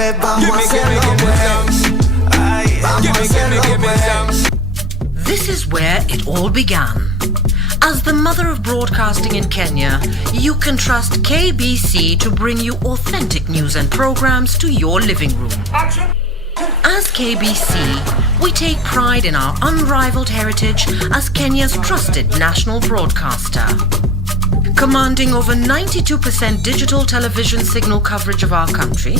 ver, vamos a hacerlo pues. This is where it all began. As the mother of broadcasting in Kenya, you can trust KBC to bring you authentic news and programs to your living room. As KBC, we take pride in our unrivaled heritage as Kenya's trusted national broadcaster. Commanding over 92% digital television signal coverage of our country,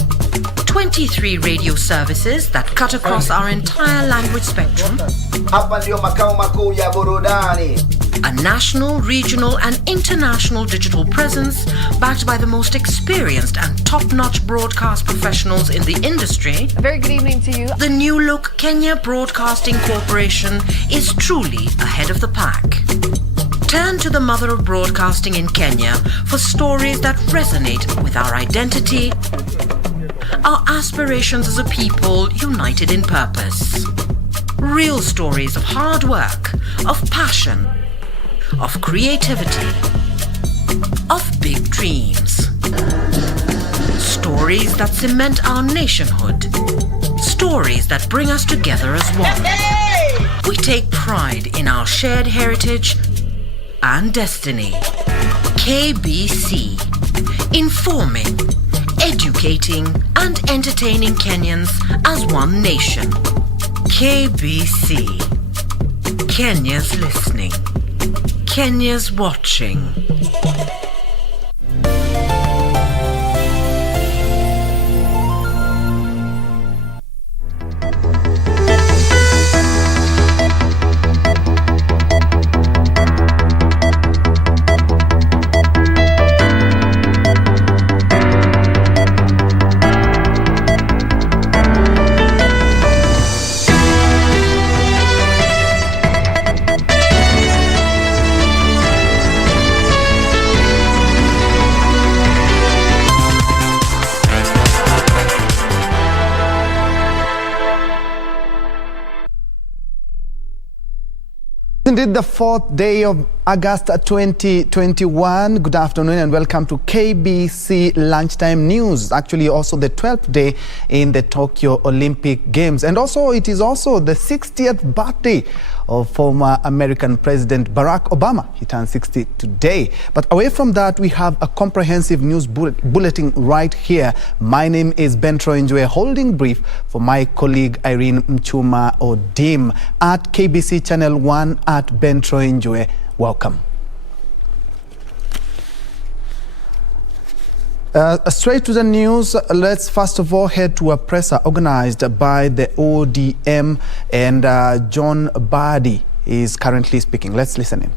23 radio services that cut across our entire language spectrum, a national, regional and international digital presence backed by the most experienced and top-notch broadcast professionals in the industry. A very good evening to you. The new look Kenya Broadcasting Corporation is truly ahead of the pack. Turn to the mother of broadcasting in Kenya for stories that resonate with our identity, our aspirations as a people united in purpose. Real stories of hard work, of passion, of creativity, of big dreams. Stories that cement our nationhood. Stories that bring us together as one. We take pride in our shared heritage and destiny. KBC, informing, educating and entertaining Kenyans as one nation. KBC, Kenya's listening, Kenya's watching. Indeed, the 4th day of August 2021. Good afternoon and welcome to KBC Lunchtime News. Actually, also the 12th day in the Tokyo Olympic Games. And also, it is also the 60th birthday of former American President Barack Obama. He turned 60 today. But away from that, we have a comprehensive news bulletin right here. My name is Njue, holding brief for my colleague Irene Mchuma Odim at KBC Channel 1 at Njue. Welcome. Straight to the news. Let's first of all head to a presser organized by the ODM, and John Badi is currently speaking. Let's listen in.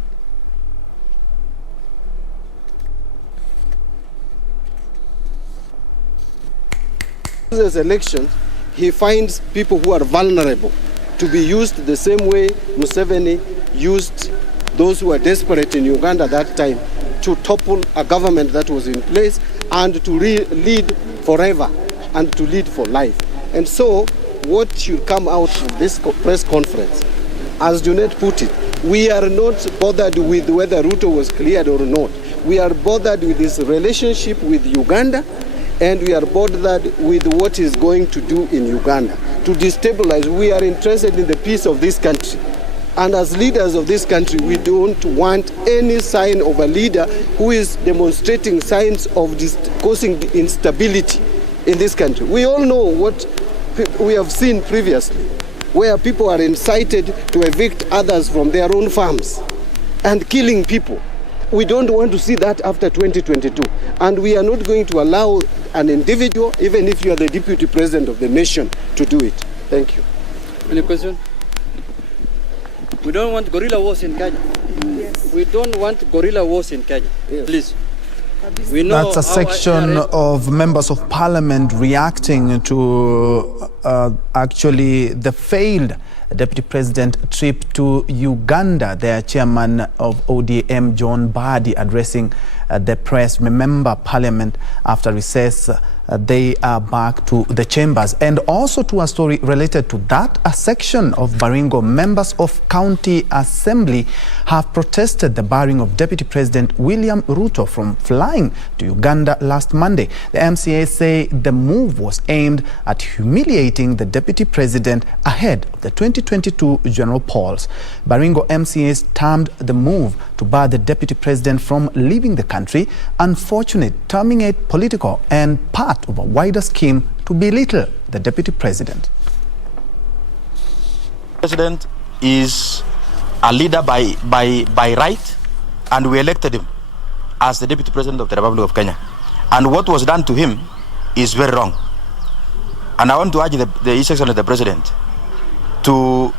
This election, he finds people who are vulnerable to be used the same way Museveni used those who were desperate in Uganda that time to topple a government that was in place and to lead forever and to lead for life. And so what should come out of this press conference, as Junet put it, we are not bothered with whether Ruto was cleared or not. We are bothered with his relationship with Uganda, and we are bothered with what he's going to do in Uganda to destabilize. We are interested in the peace of this country. And as leaders of this country, we don't want any sign of a leader who is demonstrating signs of causing instability in this country. We all know what we have seen previously, where people are incited to evict others from their own farms and killing people. We don't want to see that after 2022. And we are not going to allow an individual, even if you are the deputy president of the nation, to do it. Thank you. Any question? We don't want guerrilla wars in Kenya. Yes. We don't want guerrilla wars in Kenya. Yes. Please. We know that's a section of members of parliament reacting to actually the failed deputy president trip to Uganda. Their chairman of ODM, John Badi, addressing the press. Remember, parliament after recess they are back to the chambers. And also to a story related to that, a section of Baringo members of County Assembly have protested the barring of Deputy President William Ruto from flying to Uganda last Monday. The MCA say the move was aimed at humiliating the Deputy President ahead of the 2022 general polls. Baringo MCAs termed the move to bar the Deputy President from leaving the country unfortunate, terming it political and part of a wider scheme to belittle the Deputy President. President is a leader by right, and we elected him as the Deputy President of the Republic of Kenya. And what was done to him is very wrong. And I want to urge the His Excellency the President to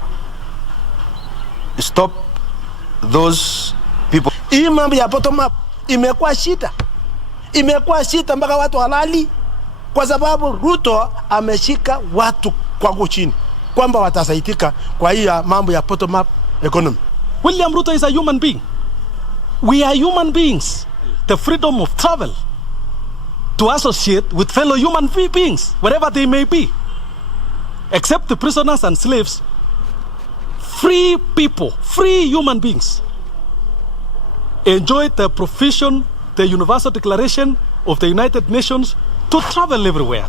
stop those people. Hii mambo ya bottom up imekuwa shida. Imekuwa shida mpaka watu halali kwa sababu Ruto ameshika watu kwa chini kwamba watasaidika kwa hii mambo ya bottom up economy. William Ruto is a human being. We are human beings. The freedom of travel to associate with fellow human beings, wherever they may be, except the prisoners and slaves, free people, free human beings, enjoy the provision, the Universal Declaration of the United Nations to travel everywhere.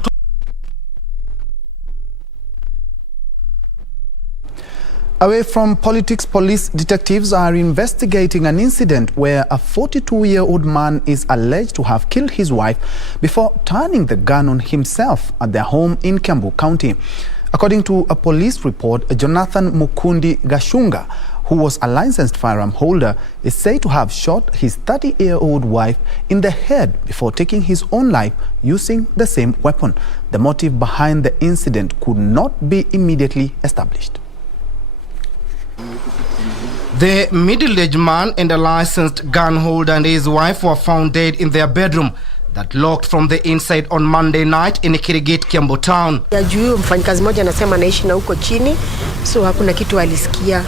Away from politics, police detectives are investigating an incident where a 42-year-old man is alleged to have killed his wife before turning the gun on himself at their home in Kiambu County. According to a police report, Jonathan Mukundi Gashunga, who was a licensed firearm holder, is said to have shot his 30-year-old wife in the head before taking his own life using the same weapon. The motive behind the incident could not be immediately established. The middle-aged man and a licensed gun holder and his wife were found dead in their bedroom that locked from the inside on Monday night in Kirigit, Kiambu town. Ya juu mfanyikazi mmoja anasema anaishi na huko chini, so hakuna kitu alisikia.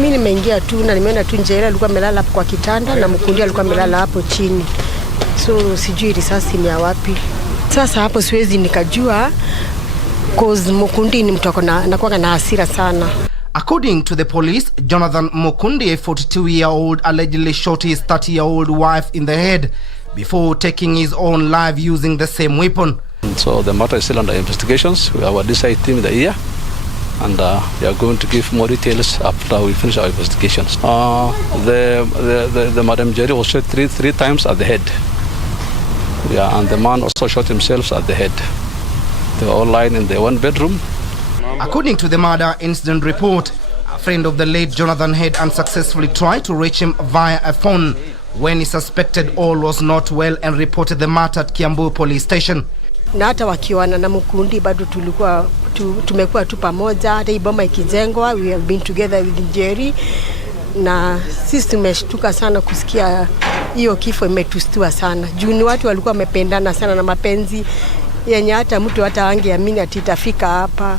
Mimi nimeingia tu na nimeona tu Njue alikuwa amelala kwa kitanda na Mukundi alikuwa amelala hapo chini. So sijui risasi ni ya wapi. Sasa hapo siwezi nikajua cause Mukundi ni mtu anakuwa na hasira sana. According to the police, Jonathan Mukundi, a 42-year-old, allegedly shot his 30-year-old wife in the head before taking his own life using the same weapon. So the matter is still under investigations. We have a DCI team in the area, and we are going to give more details after we finish our investigations. The Madam Njue was shot three times at the head. Yeah, and the man also shot himself at the head. They were all lying in their one bedroom. According to the murder incident report, a friend of the late Jonathan had unsuccessfully tried to reach him via a phone when he suspected all was not well and reported the matter at Kiambu police station. Na hata wakiwana na Mukundi bado tumekuwa tu pamoja, hata iboma ikijengwa, we have been together with Njue, na sisi tumeshtuka sana kusikia hiyo kifo, imetustua sana. Juu ni watu walikuwa wamependana sana na mapenzi yenye hata mtu hata angeamini ati itafika hapa.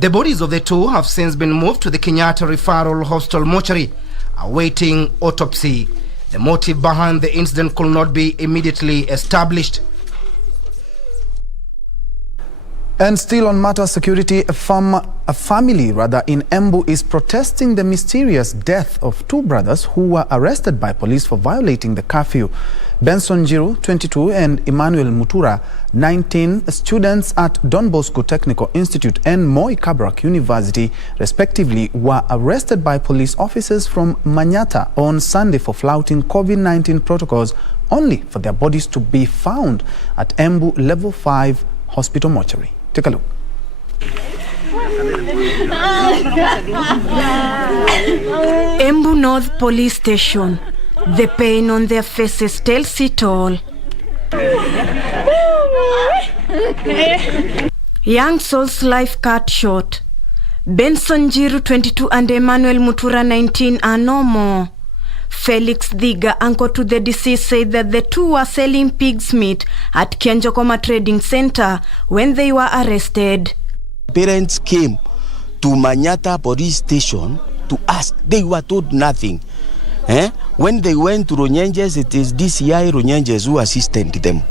The bodies of the two have since been moved to the Kenyatta Referral Hospital mortuary, awaiting autopsy. The motive behind the incident could not be immediately established. And still on matter of security, a family in Embu is protesting the mysterious death of two brothers who were arrested by police for violating the curfew. Benson Njue, 22, and Emmanuel Mutura, 19, students at Don Bosco Technical Institute and Moi Kabrak University, respectively, were arrested by police officers from Manyata on Sunday for flouting COVID-19 protocols, only for their bodies to be found at Embu Level 5 Hospital mortuary. Take a look. Embu North Police Station. The pain on their faces tells it all. Young soul's life cut short. Benson Njue, 22, and Emmanuel Mutura, 19, are no more. Felix Dhiga, uncle to the deceased, said that the two were selling pig's meat at Kianjokoma Trading Center when they were arrested. Parents came to Manyata police station to ask. They were told nothing. When they went to Runyenjes, it is DCI Runyenjes who assisted them.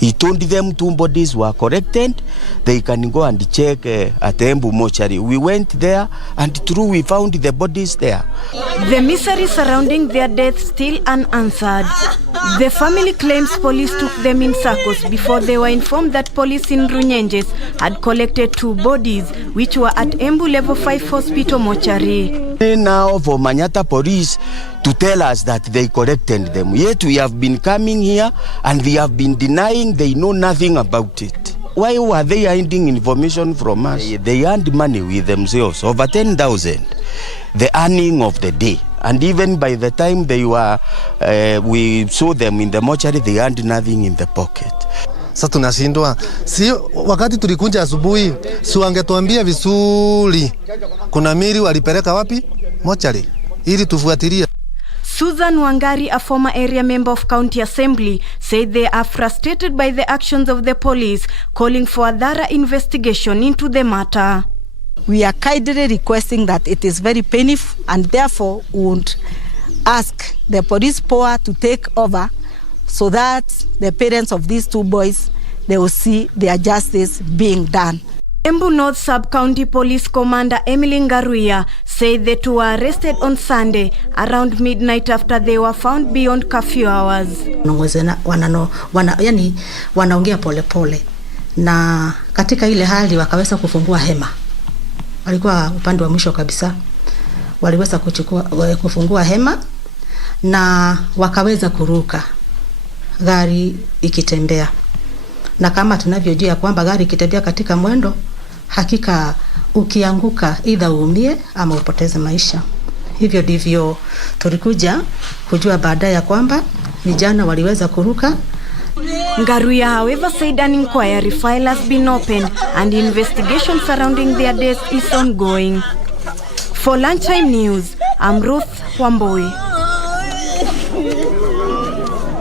He told them 2 bodies were corrected. They can go and check at Embu mortuary. We went there, and true, we found the bodies there. The mystery surrounding their death still unanswered. The family claims police took them in circles before they were informed that police in Runyenjes had collected 2 bodies, which were at Embu Level 5 Hospital mortuary. Now for Manyata police to tell us that they corrected them. Yet we have been coming here and they have been denying they know nothing about it. Why were they hiding information from us? They earned money with themselves, over 10,000, the earning of the day. And even by the time they were, we saw them in the mortuary, they earned nothing in the pocket. Sasa tunashindwa, si wakati tulikuja asubuhi, si wangetuambia vizuri kuna mili walipeleka wapi mortuary ili tufuatilie. Susan Wangari, a former area member of County Assembly, said they are frustrated by the actions of the police, calling for a thorough investigation into the matter. We are kindly requesting that it is very painful, and therefore would ask the police power to take over so that the parents of these 2 boys, they will see their justice being done. Embu North Sub-County Police Commander Emily Ngaruya said the 2 were arrested on Sunday around midnight after they were found beyond curfew hours. Wanaongea polepole na katika ile hali wakaweza kufungua hema. Walikuwa upande wa mwisho kabisa. Waliweza kufungua hema na wakaweza kuruka gari ikitembea. Na kama tunavyojua kwamba gari ikitembea katika mwendo, hakika ukianguka either uumie ama upoteze maisha. Hivyo ndivyo tulikuja kujua baadaye ya kwamba vijana waliweza kuruka. Ngaruya, however, said an inquiry file has been opened and investigation surrounding their deaths is ongoing. For Lunchtime News, I'm Ruth Wamboi.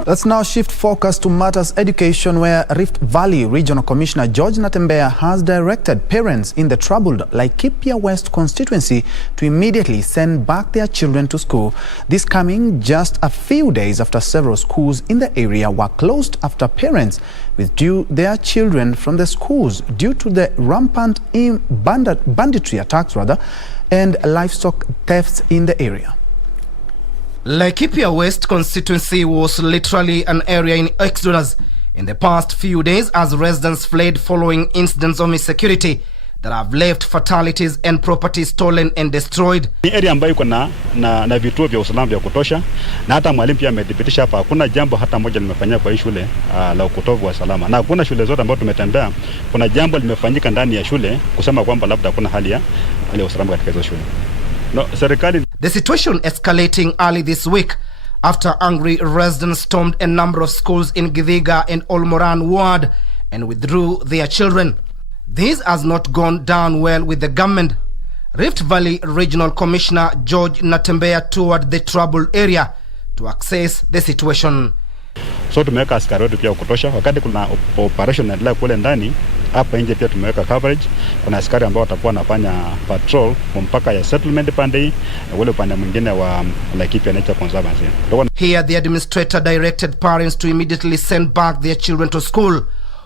Let's now shift focus to matters education, where Rift Valley Regional Commissioner George Natembeya has directed parents in the troubled Laikipia West constituency to immediately send back their children to school. This coming just a few days after several schools in the area were closed after parents withdrew their children from the schools due to the rampant banditry attacks and livestock thefts in the area. Laikipia West constituency was literally an area in exodus in the past few days as residents fled following incidents of insecurity that have left fatalities and property stolen and destroyed. Ni area ambayo iko na vituo vya usalama vya kutosha, na hata mwalimu pia amethibitisha hapa hakuna jambo hata moja limefanyika kwa hii shule la ukotovu wa salama. Na hakuna shule zote ambazo tumetembea kuna jambo limefanyika ndani ya shule kusema kwamba labda hakuna hali ya usalama katika hizo shule. No, serikali. The situation escalating early this week after angry residents stormed a number of schools in Githiga and Olmoran ward and withdrew their children. This has not gone down well with the government. Rift Valley Regional Commissioner George Natembeya toured the troubled area to assess the situation. So tumeweka askari wetu pia kutosha wakati kuna operation inaendelea kule ndani. Hapa nje pia tumeweka coverage. Kuna askari ambao watakuwa wanafanya patrol mpaka ya settlement pande hii na ule upande mwingine wa Laikipia Nature Conservancy. Here the administrator directed parents to immediately send back their children to school,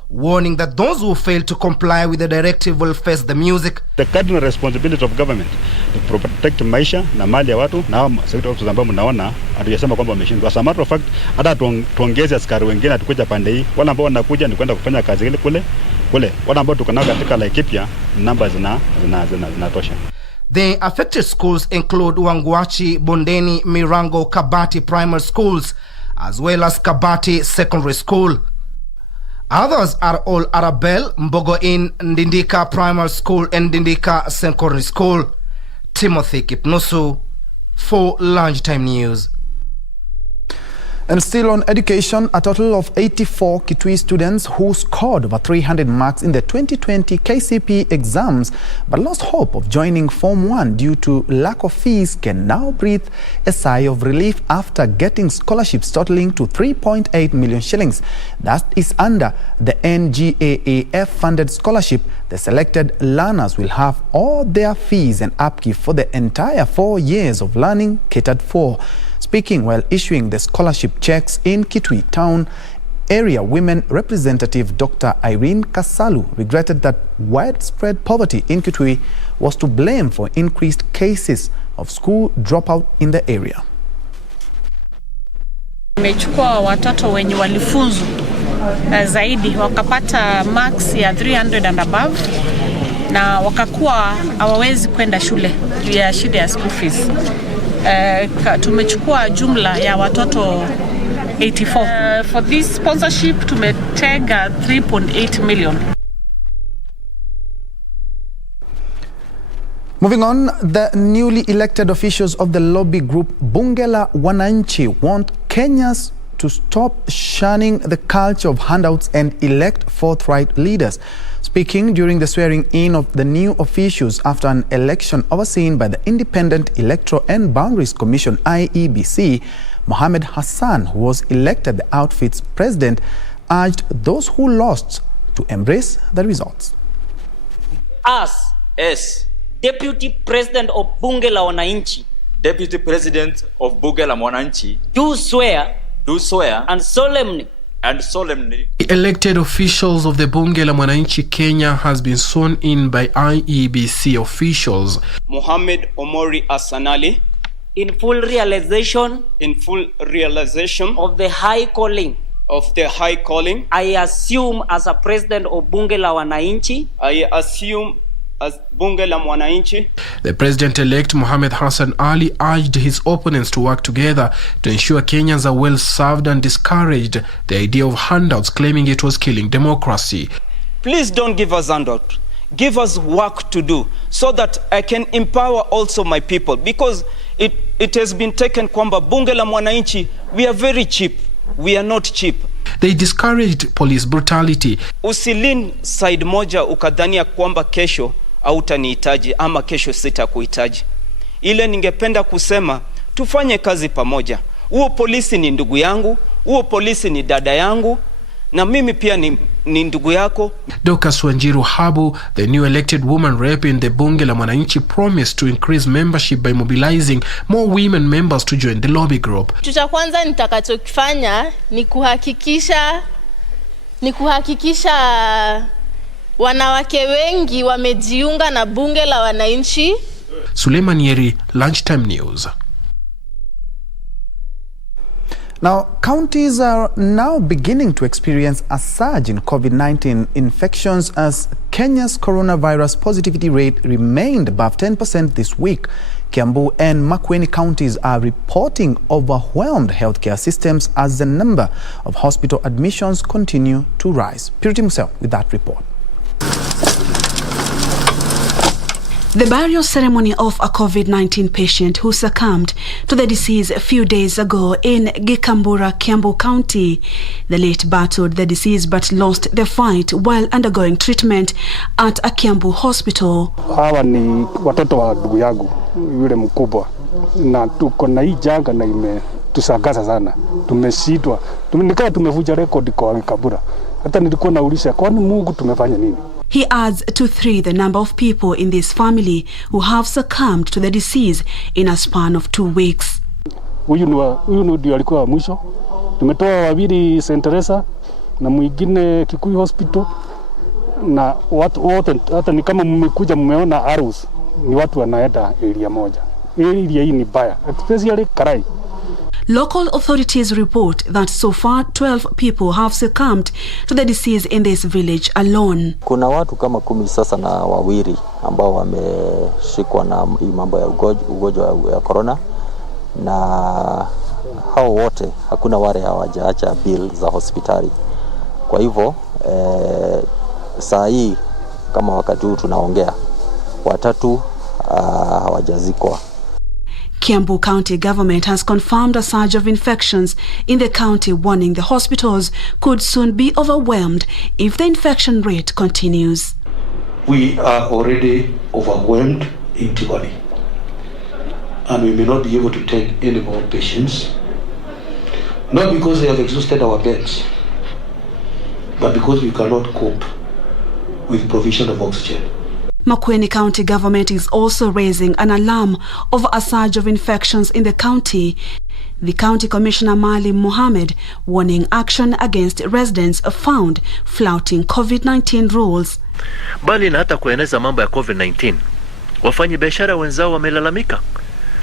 warning that those who fail to comply with the directive will face the music. The cardinal responsibility of government to protect maisha na mali ya watu, na security officers ambao mnaona hatujasema kwamba wameshindwa. As a matter of fact, hata tuongeze askari wengine atakuja pande hii. Wale ambao wanakuja ni kwenda kufanya kazi ile kule. Wale ambao tuko nao katika Laikipia namba zinatosha. The affected schools include Wangwachi, Bondeni, Mirango, Kabati primary schools as well as Kabati secondary school. Others are all Arabel, Mbogoin, Ndindika primary school and Ndindika secondary school. Timothy Kipnusu for Lunchtime News. And still on education, a total of 84 Kitui students who scored over 300 marks in the 2020 KCPE exams but lost hope of joining Form 1 due to lack of fees can now breathe a sigh of relief after getting scholarships totaling to 3.8 million shillings. That is under the NGAAF-funded scholarship. The selected learners will have all their fees and upkeep for the entire 4 years of learning catered for. Speaking while issuing the scholarship checks in Kitui town Area Women Representative Dr. Irene Kasalu regretted that widespread poverty in Kitui was to blame for increased cases of school dropout in the area. Nimechukua watoto wenye walifunzu zaidi wakapata marks ya 300 and above na wakakuwa hawawezi kwenda shule ya shida ya school fees. Tumechukua jumla ya watoto 84. For this sponsorship tumetega 3.8 million. Moving on, the newly elected officials of the lobby group Bunge la Wananchi want Kenyans to stop shunning the culture of handouts and elect forthright leaders. Speaking during the swearing-in of the new officials after an election overseen by the Independent Electoral and Boundaries Commission (IEBC), Mohamed Hassan, who was elected the outfit's president, urged those who lost to embrace the results. Us, as Deputy President of Bunge la Wananchi, Deputy President of Bunge la Wananchi, do swear and solemnly elected officials of the Bunge la Mwananchi Kenya has been sworn in by IEBC officials. Mohamed Omori Asanali, in full realization of the high calling I assume as a president of Bunge la Wananchi. As Bunge la Mwananchi. The president-elect Mohamed Hassan Ali urged his opponents to work together to ensure Kenyans are well served and discouraged the idea of handouts, claiming it was killing democracy. Please don't give us handout. Give us work to do so that I can empower also my people, because it has been taken kwamba Bunge la Mwananchi, we are very cheap. We are not cheap. They discouraged police brutality. Usilin side moja ukadhania kwamba kesho hautanihitaji ama kesho sitakuhitaji. Ile ningependa kusema tufanye kazi pamoja. Huo polisi ni ndugu yangu, huo polisi ni dada yangu, na mimi pia ni ndugu yako. Dorcas Wanjiru Habu, the new elected woman rep in the Bunge la Mwananchi, promised to increase membership by mobilizing more women members to join the lobby group. Kitu cha kwanza nitakachokifanya ni kuhakikisha wanawake wengi wamejiunga na Bunge la Wananchi. Suleiman Yeri, Lunchtime News. Now, counties are now beginning to experience a surge in COVID-19 infections as Kenya's coronavirus positivity rate remained above 10% this week. Kiambu and Makueni counties are reporting overwhelmed healthcare systems as the number of hospital admissions continue to rise. Purity Musel with that report. The burial ceremony of a COVID-19 patient who succumbed to the disease a few days ago in Gikambura, Kiambu County. The late battled the disease but lost the fight while undergoing treatment at a Kiambu hospital. Hawa ni watoto wa ndugu yangu yule mkubwa, na tuko na hii janga na imetusagaza sana. Tumeshindwa, nikawa tumevuja rekodi kwa Gikambura. Hata nilikuwa nauliza kwani Mungu tumefanya nini? He adds to 3 the number of people in this family who have succumbed to the disease in a span of 2 weeks. Huyu ndio alikuwa mwisho. Tumetoa wawili St. Teresa na mwingine Kikuyu Hospital, na watu wote hata ni kama mmekuja mmeona arrows, ni watu wanaenda area moja. Area hii ni baya, especially Karai. Local authorities report that so far 12 people have succumbed to the disease in this village alone. Kuna watu kama 10 sasa na wawili ambao wameshikwa na mambo ya ugonjwa ya corona, na hao wote hakuna wale hawajaacha bill za hospitali. Kwa hivyo saa hii kama wakati huu tunaongea 3 hawajazikwa. Kiambu County government has confirmed a surge of infections in the county, warning the hospitals could soon be overwhelmed if the infection rate continues. We are already overwhelmed in Tivoli, and we may not be able to take any more patients, not because they have exhausted our beds, but because we cannot cope with provision of oxygen. Makueni County government is also raising an alarm over a surge of infections in the county. The County Commissioner Mali Mohammed warning action against residents found flouting COVID-19 rules. Bali na hata kueneza mambo ya COVID-19, wafanyi biashara wenzao wamelalamika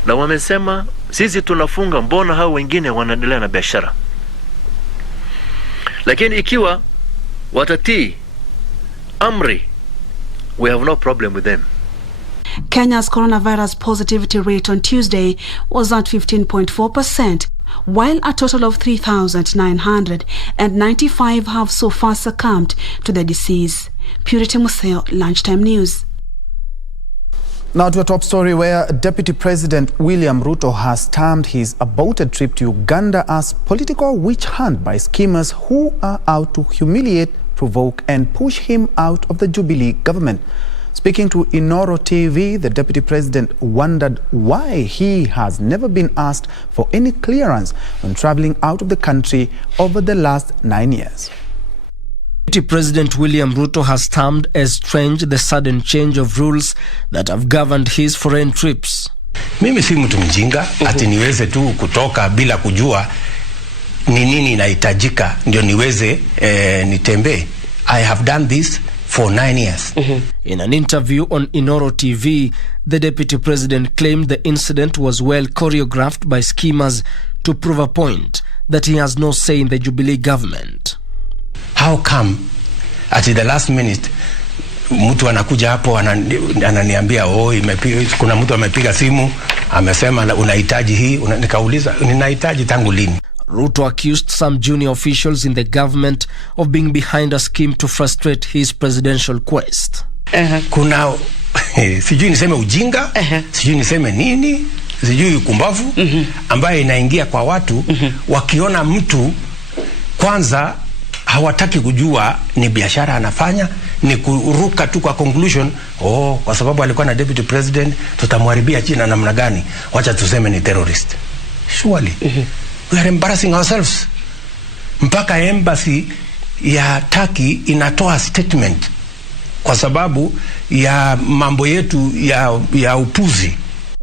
na wamesema sisi tunafunga, mbona hao wengine wanaendelea na biashara? Lakini ikiwa watatii amri, we have no problem with them. Kenya's coronavirus positivity rate on Tuesday was at 15.4%, while a total of 3,995 have so far succumbed to the disease. Purity Museo, Lunchtime News. Now to a top story where Deputy President William Ruto has termed his aborted trip to Uganda as political witch hunt by schemers who are out to humiliate, provoke and push him out of the Jubilee government. Speaking to Inoro TV, the Deputy President wondered why he has never been asked for any clearance when travelling out of the country over the last 9 years. Deputy President William Ruto has termed as strange the sudden change of rules that have governed his foreign trips. Mimi si mtu mjinga ati niweze tu kutoka bila kujua ni nini inahitajika ndio niweze nitembee. I have done this for 9 years. In an interview on Inoro TV, the Deputy President claimed the incident was well choreographed by schemers to prove a point that he has no say in the Jubilee government. How come at the last minute mtu anakuja hapo ananiambia kuna mtu amepiga simu amesema unahitaji hii, nikauliza ninahitaji tangu lini? Ruto accused some junior officials in the government of being behind a scheme to frustrate his presidential quest. Kuna sijui niseme ujinga, sijui niseme nini, sijui kumbavu ambaye inaingia kwa watu wakiona mtu kwanza hawataki kujua ni biashara anafanya, ni kuruka tu kwa conclusion, kwa sababu alikuwa na deputy president tutamharibia China namna gani, wacha tuseme ni terrorist. Surely we are embarrassing ourselves. Mpaka embassy ya Turkey inatoa statement kwa sababu ya mambo yetu ya upuzi.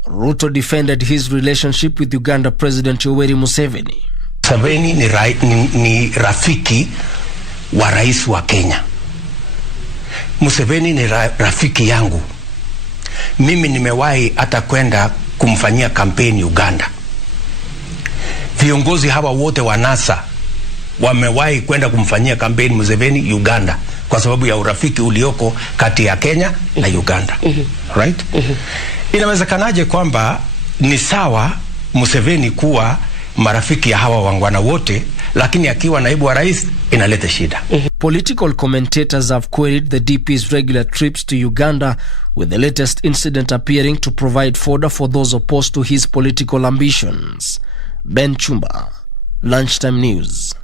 Ruto defended his relationship with Uganda President Yoweri Museveni. Museveni ni rafiki wa rais wa Kenya. Museveni ni rafiki yangu. Mimi nimewahi hata kwenda kumfanyia kampeni Uganda. Viongozi hawa wote wa NASA wamewahi kwenda kumfanyia kampeni Museveni Uganda kwa sababu ya urafiki ulioko kati ya Kenya na Uganda. Right? Inawezekanaje kwamba ni sawa Museveni kuwa marafiki ya hawa wangwana wote, lakini akiwa naibu wa rais inaleta shida? Political commentators have queried the DP's regular trips to Uganda, with the latest incident appearing to provide fodder for those opposed to his political ambitions. Ben Chumba, Lunchtime News.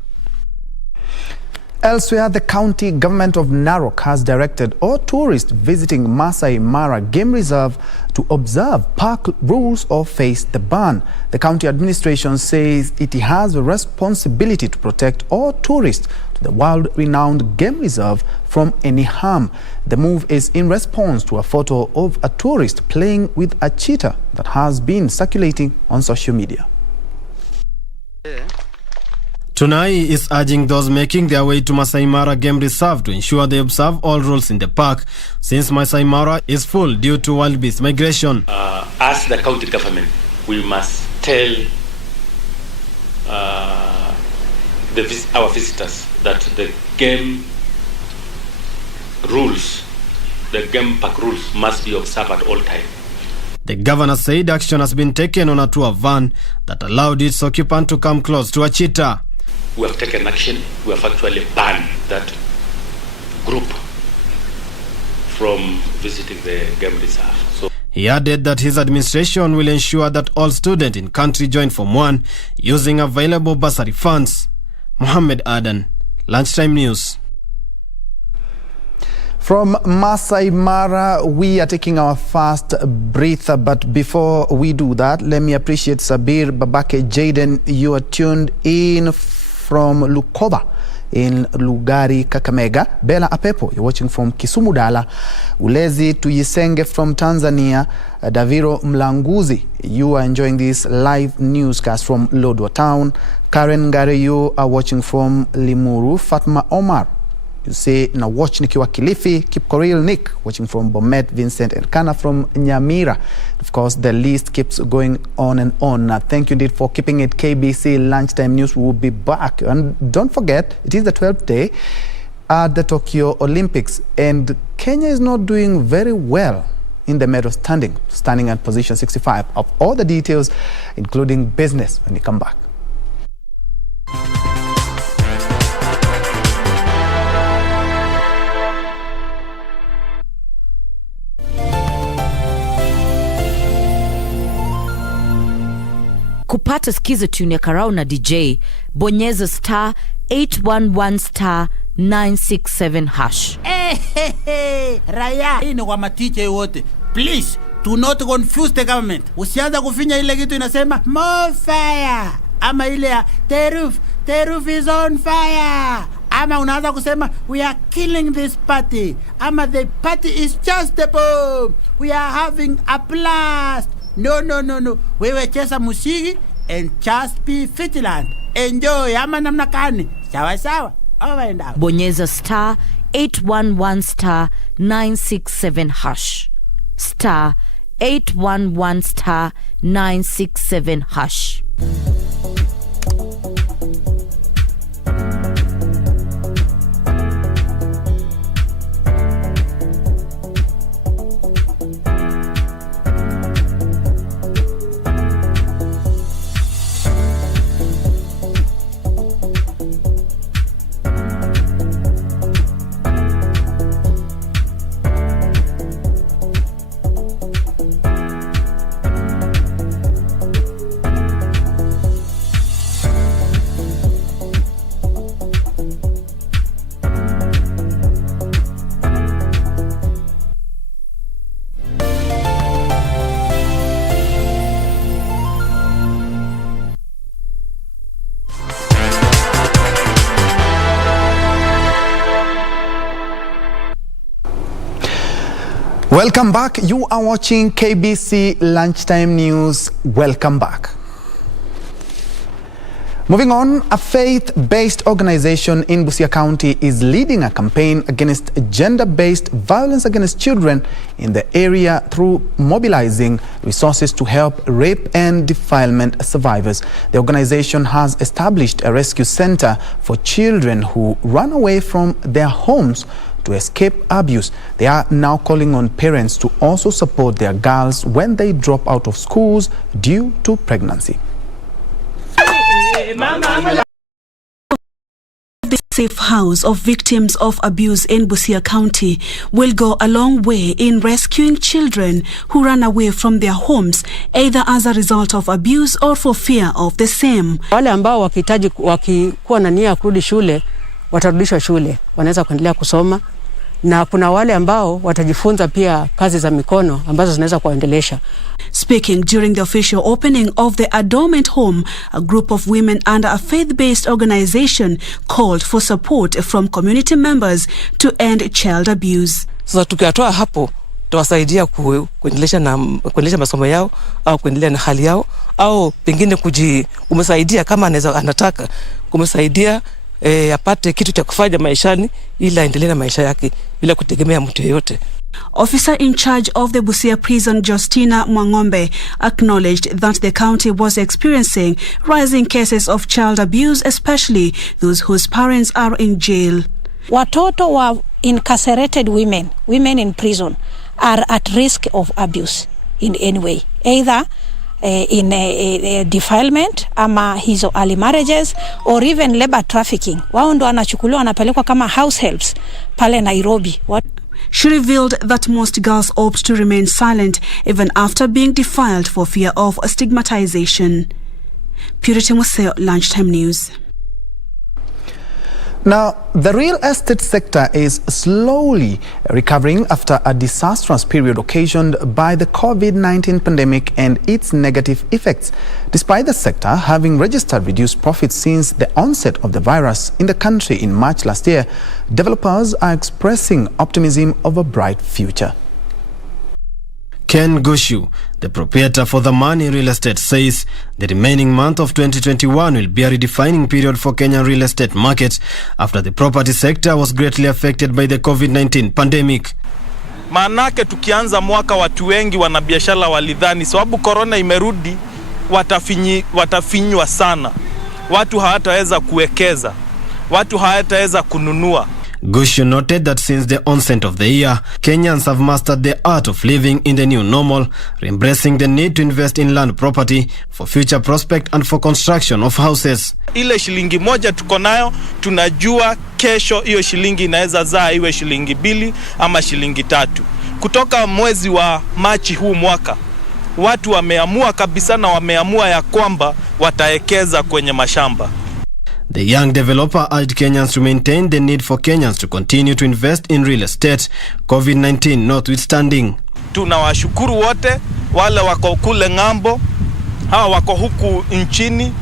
Elsewhere, the county government of Narok has directed all tourists visiting Masai Mara Game Reserve to observe park rules or face the ban. The county administration says it has a responsibility to protect all tourists to the world-renowned game reserve from any harm. The move is in response to a photo of a tourist playing with a cheetah that has been circulating on social media. Tunai is urging those making their way to Masai Mara Game Reserve to ensure they observe all rules in the park, since Masai Mara is full due to wildebeest migration. As the county government, we must tell our visitors that the game rules, the game park rules must be observed at all times. The governor said action has been taken on a tour van that allowed its occupant to come close to a cheetah. We have taken action. We have actually banned that group from visiting the game reserve. So he added that his administration will ensure that all students in country join Form 1 using available bursary funds. Mohammed Adan, Lunchtime News. From Masai Mara, we are taking our first breather, but before we do that, let me appreciate Sabir, Babake, Jaden. You are tuned in from Lukova in Lugari, Kakamega. Bella Apepo, you're watching from Kisumu Dala. Ulezi Tuyisenge from Tanzania. Daviro Mlanguzi, you are enjoying this live newscast from Lodwar Town. Karen Gare, you are watching from Limuru. Fatma Omar, you say na watch nikiwa Kilifi. Keep Koril Nick watching from Bomet. Vincent and Kana from Nyamira. Of course, the list keeps going on and on. Thank you indeed for keeping it KBC Lunchtime News. We will be back. And don't forget, it is the 12th day at the Tokyo Olympics. And Kenya is not doing very well in the medal standing at position 65. Of all the details, including business, when we come back. Kupata skiza tune ya Karau na DJ, bonyeza star 811 star 967 hash. Raya, hii ni kwa matiche wote. Please, do not confuse the government. Usianza kufinya ile kitu inasema more fire. Ama ile ya the roof is on fire. Ama unaanza kusema we are killing this party. Ama the party is just a bomb. We are having a blast. No. Wewe cheza musiki and just be Fitland. Enjoy. Ama namna kani. Sawa. Over and out. Bonyeza star 811 star 967 hash. Star 811 star 967 hash. Welcome back. You are watching KBC Lunchtime News. Welcome back. Moving on, a faith-based organization in Busia County is leading a campaign against gender-based violence against children in the area through mobilizing resources to help rape and defilement survivors. The organization has established a rescue center for children who run away from their homes to escape abuse. They are now calling on parents to also support their girls when they drop out of schools due to pregnancy. The safe house of victims of abuse in Busia County will go a long way in rescuing children who run away from their homes either as a result of abuse or for fear of the same. Wale ambao wakikuwa na nia kurudi shule watarudishwa shule, wanaweza kuendelea kusoma, na kuna wale ambao watajifunza pia kazi za mikono ambazo zinaweza kuendelesha. Speaking during the official opening of the Adornment Home, a group of women under a faith-based organization called for support from community members to end child abuse. Sasa tukiatoa hapo, tutawasaidia kuendelesha masomo yao au kuendelea na hali yao, au pengine kumsaidia kama anataka kumsaidia apate kitu cha kufanya maishani ili aendelee na maisha yake bila kutegemea mtu yeyote. Officer in charge of the Busia prison, Justina Mwangombe, acknowledged that the county was experiencing rising cases of child abuse, especially those whose parents are in jail. Watoto wa incarcerated women in prison, are at risk of abuse in any way, either in defilement ama hizo early marriages or even labor trafficking. Wao ndo wanachukuliwa wanapelekwa kama house helps pale Nairobi. She revealed that most girls opt to remain silent even after being defiled for fear of stigmatization. Purity Museo, Lunchtime News. Now, the real estate sector is slowly recovering after a disastrous period occasioned by the COVID-19 pandemic and its negative effects. Despite the sector having registered reduced profits since the onset of the virus in the country in March last year, developers are expressing optimism of a bright future. Ken Gushu, the proprietor for the Money Real Estate, says the remaining month of 2021 will be a redefining period for Kenyan real estate market after the property sector was greatly affected by the COVID-19 pandemic. Maanake tukianza mwaka watu wengi wanabiashara walidhani sababu corona imerudi watafinywa sana. Watu hawataweza kuwekeza. Watu hawataweza kununua. Gushu noted that since the onset of the year, Kenyans have mastered the art of living in the new normal, embracing the need to invest in land property for future prospect and for construction of houses. Ile shilingi moja tuko nayo, tunajua kesho hiyo shilingi inaweza zaa iwe shilingi 2 ama shilingi 3. Kutoka mwezi wa Machi huu mwaka, watu wameamua kabisa na wameamua ya kwamba wataekeza kwenye mashamba. The young developer urged Kenyans to maintain the need for Kenyans to continue to invest in real estate, COVID-19 notwithstanding. Tunawashukuru wote, wale wako kule ngambo, hawa wako huku nchini,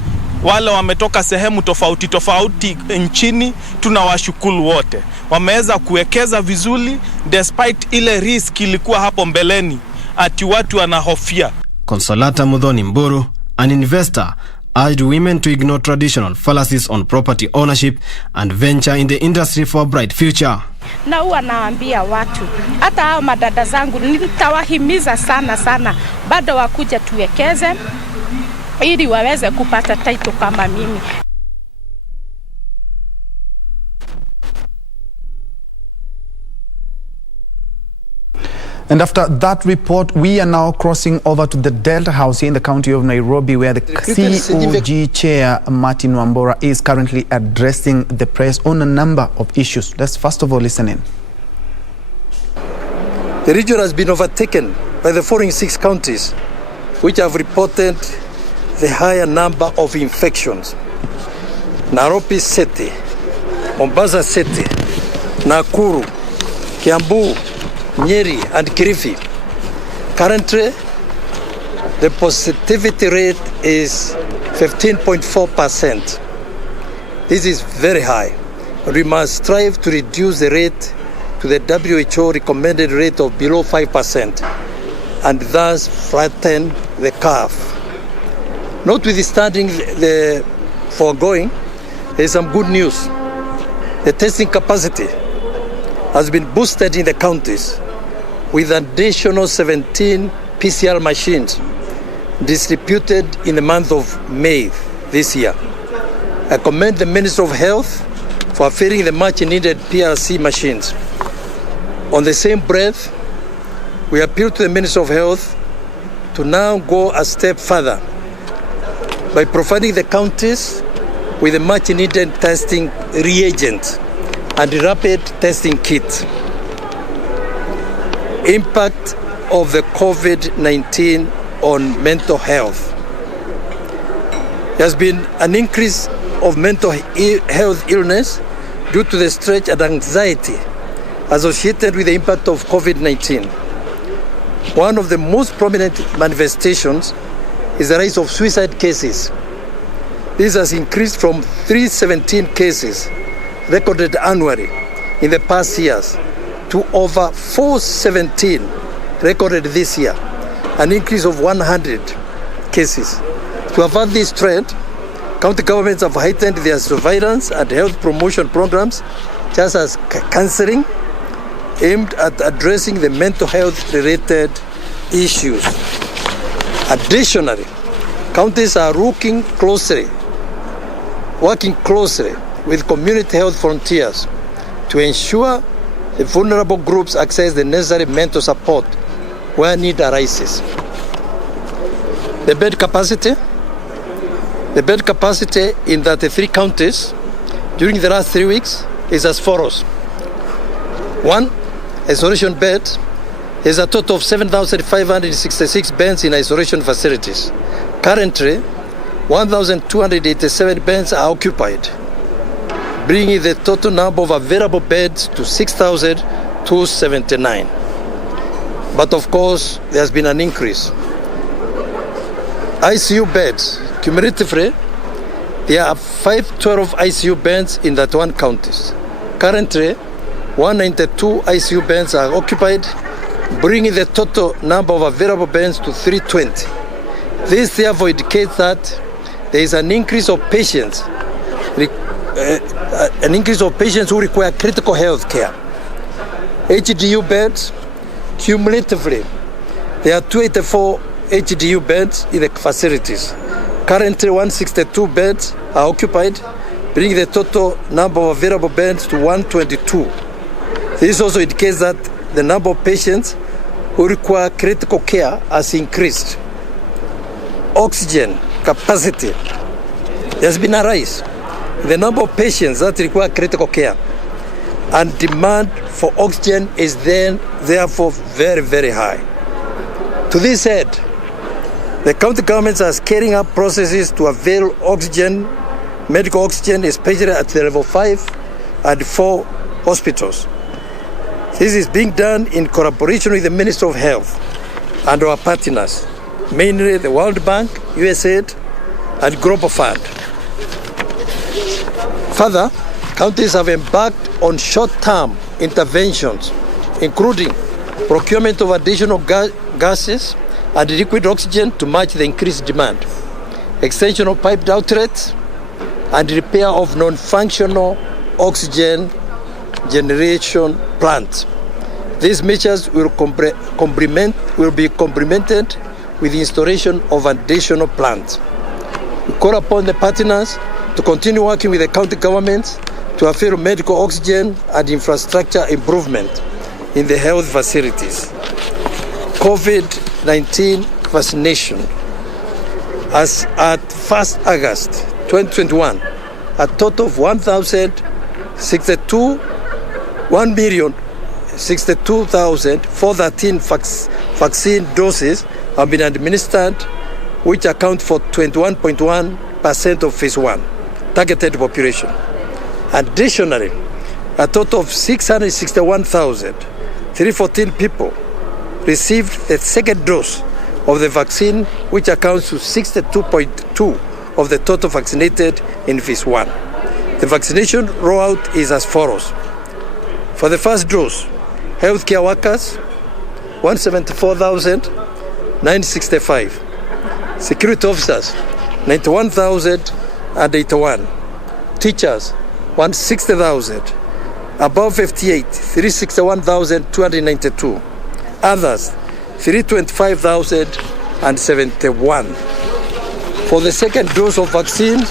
wale wametoka sehemu tofauti nchini, tunawashukuru wote. Wameweza kuwekeza vizuri despite ile risk ilikuwa hapo mbeleni ati watu wanahofia. Consolata Mudhoni Mburu, an investor, urged women to ignore traditional fallacies on property ownership and venture in the industry for a bright future. Na huwa naambia watu, hata hao madada zangu nitawahimiza sana bado wakuja tuwekeze ili waweze kupata title kama mimi. And after that report, we are now crossing over to the Delta House here in the county of Nairobi, where the COG chair, Martin Wambora, is currently addressing the press on a number of issues. Let's first of all listen in. The region has been overtaken by the following 6 counties, which have reported the higher number of infections: Nairobi City, Mombasa City, Nakuru, Kiambu, Nyeri and Kilifi. Currently, the positivity rate is 15.4%. This is very high. We must strive to reduce the rate to the WHO recommended rate of below 5% and thus flatten the curve. Notwithstanding the foregoing, there is some good news. The testing capacity has been boosted in the counties with additional 17 PCR machines distributed in the month of May this year. I commend the Minister of Health for filling the much needed PRC machines. On the same breath, we appeal to the Minister of Health to now go a step further by providing the counties with the much needed testing reagent and rapid testing kit. Impact of the COVID-19 on mental health. There has been an increase of mental health illness due to the stress and anxiety associated with the impact of COVID-19. One of the most prominent manifestations is the rise of suicide cases. This has increased from 317 cases recorded annually in the past years to over 417 recorded this year, an increase of 100 cases. To avert this trend, county governments have heightened their surveillance and health promotion programs, just as counseling, aimed at addressing the mental health related issues. Additionally, counties are working closely with community health frontiers to ensure the vulnerable groups access the necessary mental support where need arises. The bed capacity in 33 counties during the last 3 weeks is as follows. 1, isolation beds. There's a total of 7,566 beds in isolation facilities. Currently, 1,287 beds are occupied. bringing the total number of available beds to 6,279. But of course, there has been an increase. ICU beds, cumulatively, there are 512 ICU beds in 31 counties. Currently, 192 ICU beds are occupied, bringing the total number of available beds to 320. This therefore indicates that there is an increase of patients who require critical health care. HDU beds, cumulatively, there are 284 HDU beds in the facilities. Currently, 162 beds are occupied, bringing the total number of available beds to 122. This also indicates that the number of patients who require critical care has increased. Oxygen capacity. There's been a rise in the number of patients that require critical care, and demand for oxygen is therefore very, very high. To this end, the county governments are scaling up processes to avail oxygen, medical oxygen, especially at the level 5 and 4 hospitals. This is being done in collaboration with the Ministry of Health and our partners, mainly the World Bank, USAID, and Global Fund. Further, counties have embarked on short-term interventions, including procurement of additional gases and liquid oxygen to match the increased demand, extension of piped outlets, and repair of non-functional oxygen generation plants. These measures will be complemented with the installation of additional plants. We call upon the partners to continue working with the county governments to avail medical oxygen and infrastructure improvement in the health facilities. COVID-19 vaccination. As at 1st August 2021, a total of 1,062,413 vaccine doses have been administered, which account for 21.1% of phase 1 targeted population. Additionally, a total of 661,314 people received the second dose of the vaccine, which accounts to 62.2% of the total vaccinated in phase 1. The vaccination rollout is as follows. For the first dose, healthcare workers, 174,965. Security officers, 91,081. Teachers, 160,000. Above 58, 361,292. Others, 325,071. For the second dose of vaccine,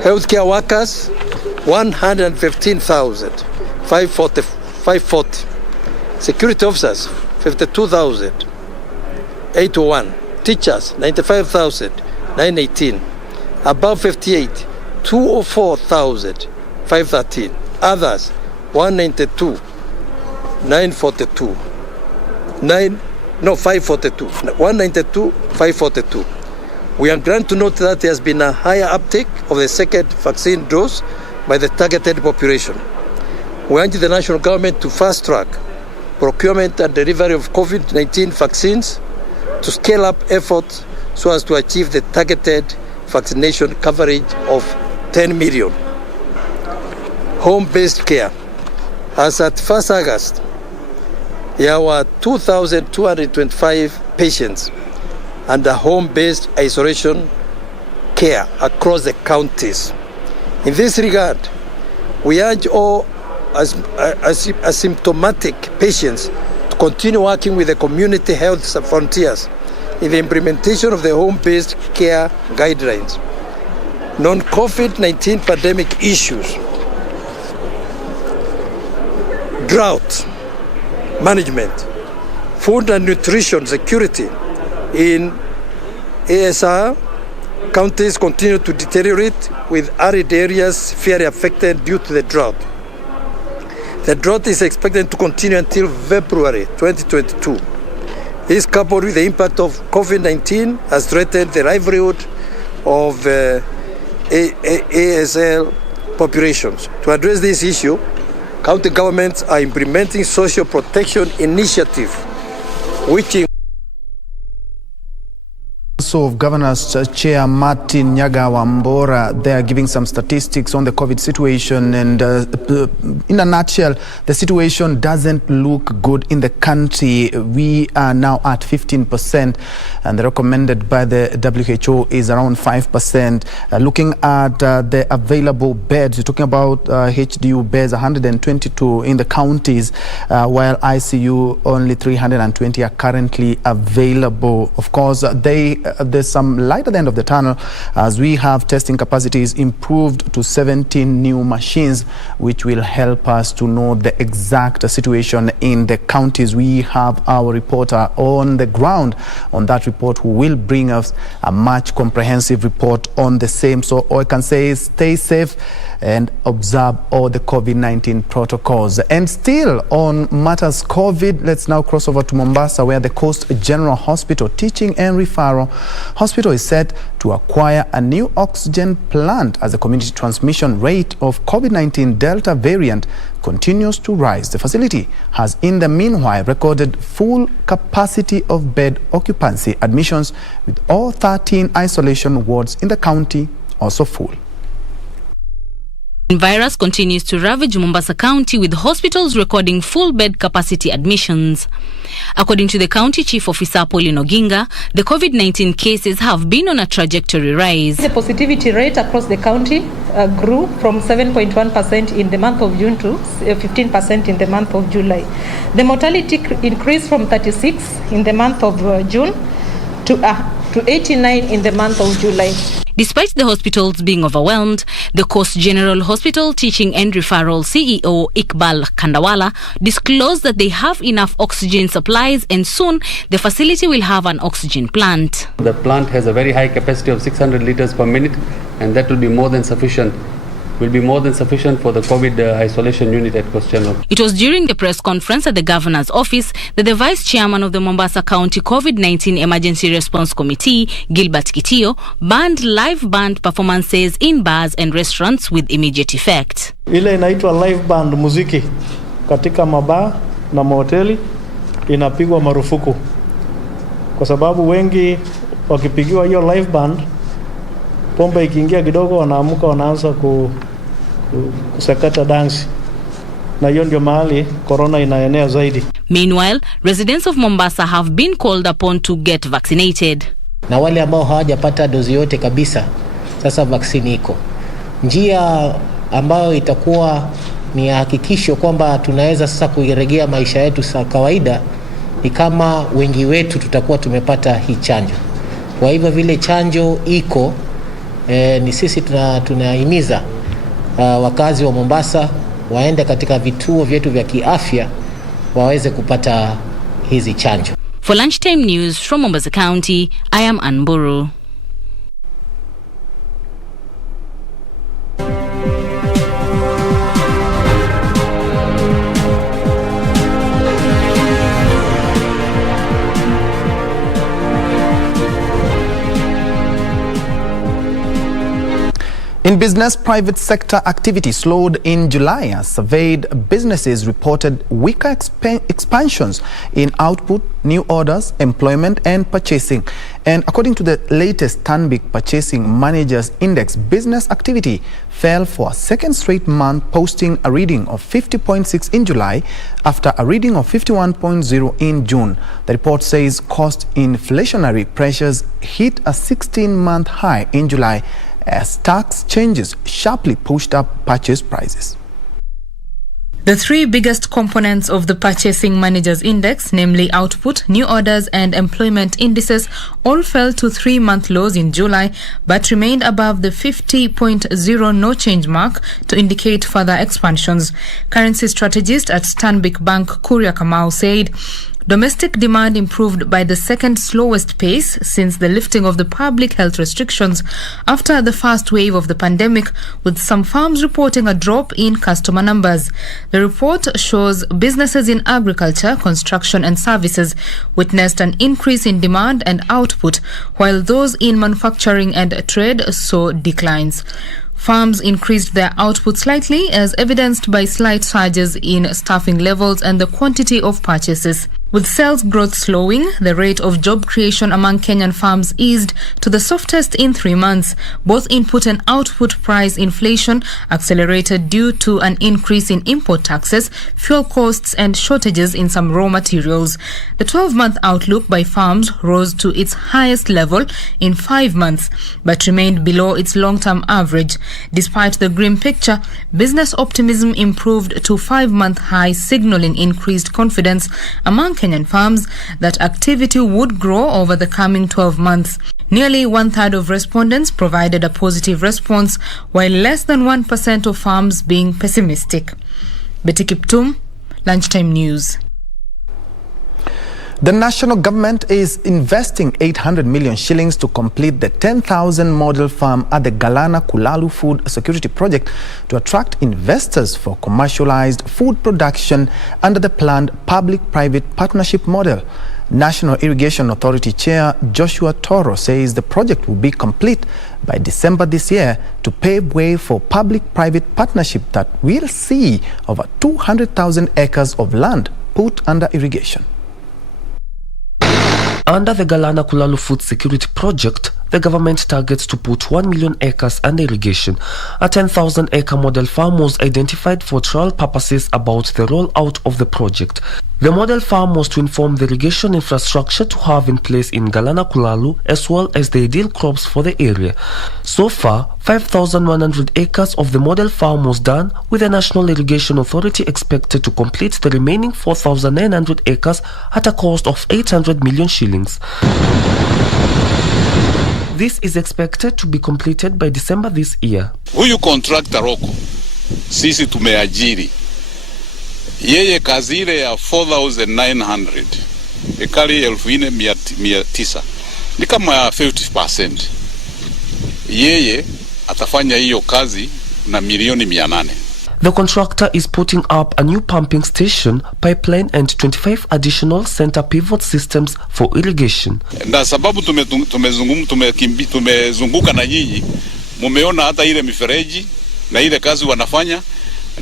healthcare workers, 115,540. Security officers, 52,081. Teachers, 95,918. Above 58, 204,513. Others, 192,942. 542. We are glad to note that there has been a higher uptake of the second vaccine dose by the targeted population. We urge the national government to fast-track procurement and delivery of COVID-19 vaccines, to scale up efforts so as to achieve the targeted vaccination coverage of 10 million. Home-based care. As at 1st August, there were 2,225 patients under home-based isolation care across the counties. In this regard, we urge all asymptomatic patients to continue working with the community health volunteers in the implementation of the home-based care guidelines. Non-COVID-19 pandemic issues. Drought management, food and nutrition security in ASR counties continue to deteriorate, with arid areas severely affected due to the drought. The drought is expected to continue until February 2022. This, coupled with the impact of COVID-19, has threatened the livelihood of ASL populations. To address this issue, county governments are implementing social protection initiative, which of Governor's Chair Martin Nyaga Wambora, they are giving some statistics on the COVID situation, and in a nutshell, the situation doesn't look good in the country. We are now at 15%, and the recommended by the WHO is around 5%. Looking at the available beds, you're talking about HDU beds, 122 in the counties, while ICU only 320 are currently available. Of course, there's some light at the end of the tunnel, as we have testing capacities improved to 17 new machines, which will help us to know the exact situation in the counties. We have our reporter on the ground on that report, who will bring us a much comprehensive report on the same. So all I can say is stay safe and observe all the COVID-19 protocols. And still on matters COVID, let's now cross over to Mombasa, where the Coast General Hospital Teaching and Referral Hospital is set to acquire a new oxygen plant as the community transmission rate of COVID-19 Delta variant continues to rise. The facility has in the meanwhile recorded full capacity of bed occupancy, admissions with all 13 isolation wards in the county also full. Virus continues to ravage Mombasa County, with hospitals recording full bed capacity admissions. According to the County Chief Officer Pauline Oginga, the COVID-19 cases have been on a trajectory rise. The positivity rate across the county grew from 7.1% in the month of June to 15% in the month of July. The mortality increased from 36 in the month of June to 89 in the month of July. Despite the hospitals being overwhelmed, the Coast General Hospital Teaching and Referral CEO Iqbal Kandawala disclosed that they have enough oxygen supplies, and soon the facility will have an oxygen plant. The plant has a very high capacity of 600 liters per minute, and that will be more than sufficient. Will be more than sufficient for the COVID isolation unit at Coast General. It was during the press conference at the Governor's office that the Vice Chairman of the Mombasa County COVID-19 Emergency Response Committee, Gilbert Kitio, banned live band performances in bars and restaurants with immediate effect. Ile inaitwa live band muziki katika mabaa na mahoteli inapigwa marufuku, kwa sababu wengi wakipigiwa hiyo live band, pombe ikiingia kidogo wanaamuka wanaanza kusakata dance, na hiyo ndio mahali corona inaenea zaidi. Meanwhile, residents of Mombasa have been called upon to get vaccinated. Na wale ambao hawajapata dozi yote kabisa, sasa vaccine iko. Njia ambayo itakuwa ni hakikisho kwamba tunaweza sasa kuiregea maisha yetu sa kawaida ni kama wengi wetu tutakuwa tumepata hii chanjo. Kwa hivyo vile chanjo iko, ni sisi tunahimiza wakazi wa Mombasa waende katika vituo vyetu vya kiafya waweze kupata hizi chanjo. For Lunchtime News from Mombasa County, I am Anburu. In business, private sector activity slowed in July as surveyed businesses reported weaker expansions in output, new orders, employment and purchasing. And according to the latest Stanbic Purchasing Managers Index, business activity fell for a second straight month, posting a reading of 50.6 in July after a reading of 51.0 in June. The report says cost inflationary pressures hit a 16-month high in July as tax changes sharply pushed up purchase prices. The three biggest components of the Purchasing Managers Index, namely output, new orders and employment indices, all fell to 3-month lows in July but remained above the 50.0 no change mark to indicate further expansions. Currency strategist at Stanbic Bank Kuria Kamau said domestic demand improved by the second slowest pace since the lifting of the public health restrictions after the first wave of the pandemic, with some firms reporting a drop in customer numbers. The report shows businesses in agriculture, construction and services witnessed an increase in demand and output, while those in manufacturing and trade saw declines. Farms increased their output slightly, as evidenced by slight surges in staffing levels and the quantity of purchases. With sales growth slowing, the rate of job creation among Kenyan farms eased to the softest in 3 months. Both input and output price inflation accelerated due to an increase in import taxes, fuel costs, and shortages in some raw materials. The 12-month outlook by farms rose to its highest level in 5 months, but remained below its long-term average. Despite the grim picture, business optimism improved to 5-month high, signaling increased confidence among Kenyan farms that activity would grow over the coming 12 months. Nearly 1/3 of respondents provided a positive response, while less than 1% of farms being pessimistic. Betty Kiptum, Lunchtime News. The national government is investing 800 million shillings to complete the 10,000 model farm at the Galana Kulalu food security project to attract investors for commercialized food production under the planned public-private partnership model. National Irrigation Authority Chair Joshua Toro says the project will be complete by December this year to pave way for public-private partnership that will see over 200,000 acres of land put under irrigation. Under the Galana Kulalu Food Security Project, the government targets to put 1 million acres under irrigation. A 10,000-acre model farm was identified for trial purposes about the rollout of the project. The model farm was to inform the irrigation infrastructure to have in place in Galana Kulalu, as well as the ideal crops for the area. So far, 5,100 acres of the model farm was done, with the National Irrigation Authority expected to complete the remaining 4,900 acres at a cost of 800 million shillings. This is expected to be completed by December this year. Huyu contractor roko sisi tumeajiri yeye kazi ile ya 4,900 ekari 4,900 ni kama 50%. Yeye atafanya hiyo kazi na milioni 800. The contractor is putting up a new pumping station, pipeline and 25 additional center pivot systems for irrigation. Na sababu tumezunguka na nyinyi, mumeona hata ile mifereji na ile kazi wanafanya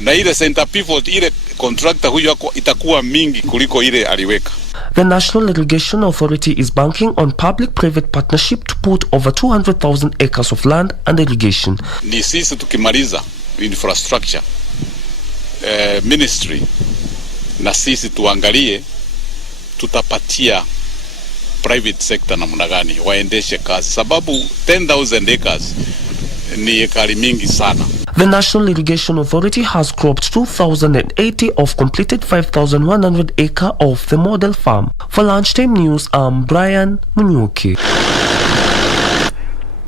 na ile center pivot, ile contractor huyo itakuwa mingi kuliko ile aliweka. The National Irrigation Authority is banking on public-private partnership to put over 200,000 acres of land under irrigation. Ni sisi tukimaliza infrastructure ministry na sisi tuangalie tutapatia private sector namna gani waendeshe kazi, sababu 10,000 acres ni ekari mingi sana. The National Irrigation Authority has cropped 2,080 of completed 5,100 acre of the model farm. For Lunchtime News, I'm Brian Munyuki.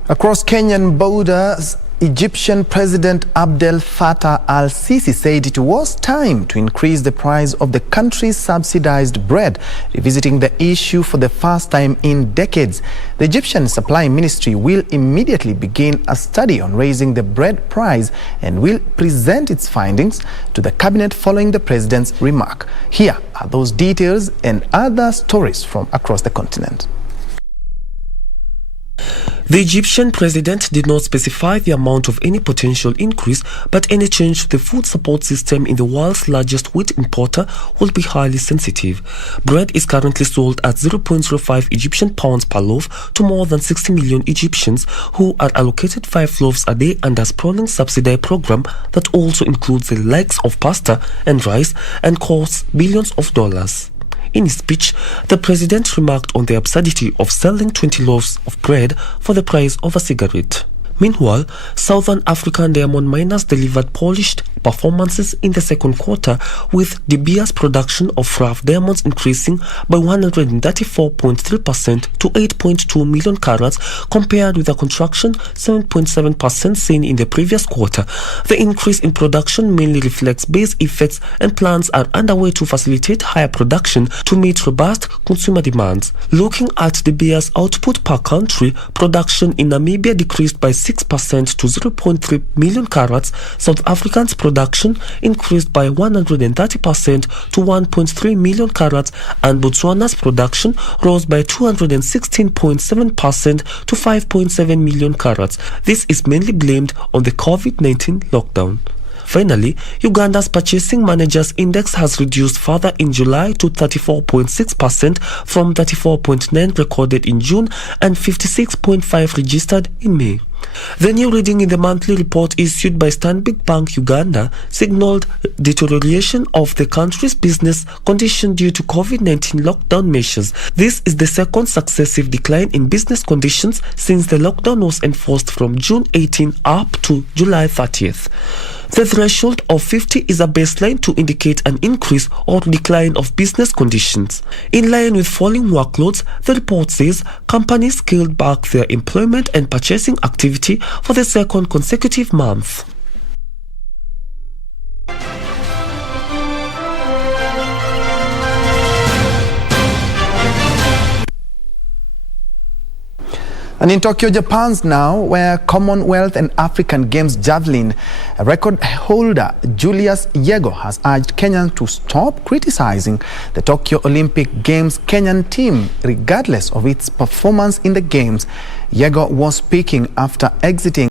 Across Kenyan borders, Egyptian President Abdel Fattah al-Sisi said it was time to increase the price of the country's subsidized bread, revisiting the issue for the first time in decades. The Egyptian Supply Ministry will immediately begin a study on raising the bread price and will present its findings to the cabinet following the president's remark. Here are those details and other stories from across the continent. The Egyptian president did not specify the amount of any potential increase, but any change to the food support system in the world's largest wheat importer will be highly sensitive. Bread is currently sold at 0.05 Egyptian pounds per loaf to more than 60 million Egyptians who are allocated 5 loaves a day under a sprawling subsidy program that also includes the likes of pasta and rice and costs billions of dollars. In his speech, the president remarked on the absurdity of selling 20 loaves of bread for the price of a cigarette. Meanwhile, Southern African diamond miners delivered polished performances in the second quarter, with De Beers production of rough diamonds increasing by 134.3% to 8.2 million carats, compared with a contraction 7.7% seen in the previous quarter. The increase in production mainly reflects base effects, and plans are underway to facilitate higher production to meet robust consumer demands. Looking at De Beers output per country, production in Namibia decreased by 0.6% to 0.3 million carats, South Africa's production increased by 130% to 1.3 million carats, and Botswana's production rose by 216.7% to 5.7 million carats. This is mainly blamed on the COVID-19 lockdown. Finally, Uganda's Purchasing Managers Index has reduced further in July to 34.6% from 34.9 recorded in June and 56.5 registered in May. The new reading in the monthly report issued by Stanbic Bank Uganda signaled deterioration of the country's business condition due to COVID-19 lockdown measures. This is the second successive decline in business conditions since the lockdown was enforced from June 18 up to July 30th. The threshold of 50 is a baseline to indicate an increase or decline of business conditions. In line with falling workloads, the report says companies scaled back their employment and purchasing activity for the second consecutive month. And in Tokyo, Japan's now, where Commonwealth and African Games javelin record holder Julius Yego has urged Kenyans to stop criticizing the Tokyo Olympic Games Kenyan team, regardless of its performance in the Games. Yego was speaking after exiting